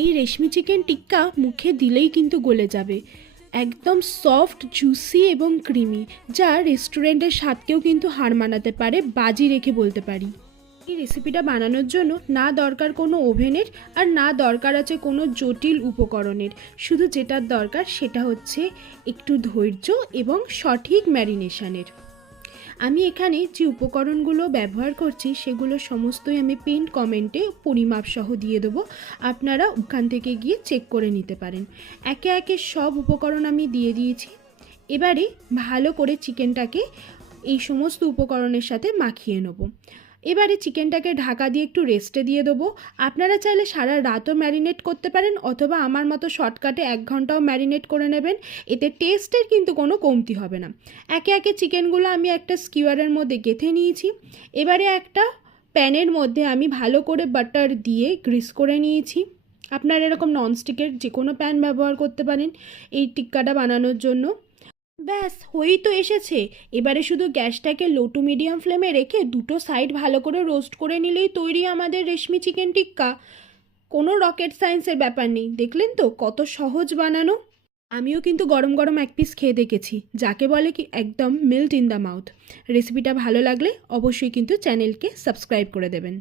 এই রেশমি চিকেন টিক্কা মুখে দিলেই কিন্তু গলে যাবে। একদম সফট, জুসি এবং ক্রিমি, যা রেস্টুরেন্টের স্বাদকেও কিন্তু হার মানাতে পারে, বাজি রেখে বলতে পারি। এই রেসিপিটা বানানোর জন্য না দরকার কোনো ওভেনের, আর না দরকার আছে কোনো জটিল উপকরণের। শুধু যেটার দরকার সেটা হচ্ছে একটু ধৈর্য এবং সঠিক ম্যারিনেশনের। আমি এখানে যে উপকরণগুলো ব্যবহার করছি সেগুলো সমস্তই আমি পিন কমেন্টে পরিমাপ সহ দিয়ে দেবো, আপনারা ওখান থেকে গিয়ে চেক করে নিতে পারেন। একে একে সব উপকরণ আমি দিয়ে দিয়েছি। এবারে ভালো করে চিকেনটাকে এই সমস্ত উপকরণের সাথে মাখিয়ে নেব। এবারে চিকেনটাকে ঢাকা দিয়ে একটু রেস্টে দিয়ে দেবো। আপনারা চাইলে সারা রাতও ম্যারিনেট করতে পারেন, অথবা আমার মতো শর্টকাটে 1 ঘন্টাও ম্যারিনেট করে নেবেন। এতে টেস্টের কিন্তু কোনো কমতি হবে না। একে একে চিকেনগুলো আমি একটা স্কিওয়ারের মধ্যে গেঁথে নিয়েছি। এবারে একটা প্যানের মধ্যে আমি ভালো করে বাটার দিয়ে গ্রিস করে নিয়েছি। আপনারা এরকম ননস্টিকের যে কোনো প্যান ব্যবহার করতে পারেন এই টিক্কাটা বানানোর জন্য। ব্যাস হয়েই তো এসেছে। এবারে শুধু গ্যাসটাকে লো টু মিডিয়াম ফ্লেমে রেখে দুটো সাইড ভালো করে রোস্ট করে নিলেই তৈরি আমাদের রেশমি চিকেন টিক্কা। কোনো রকেট সায়েন্সের ব্যাপার নেই, দেখলেন তো কত সহজ বানানো। আমিও কিন্তু গরম গরম এক পিস খেয়ে দেখেছি, যাকে বলে কি একদম মেল্ট ইন দ্য মাউথ। রেসিপিটা ভালো লাগলে অবশ্যই কিন্তু চ্যানেলকে সাবস্ক্রাইব করে দেবেন।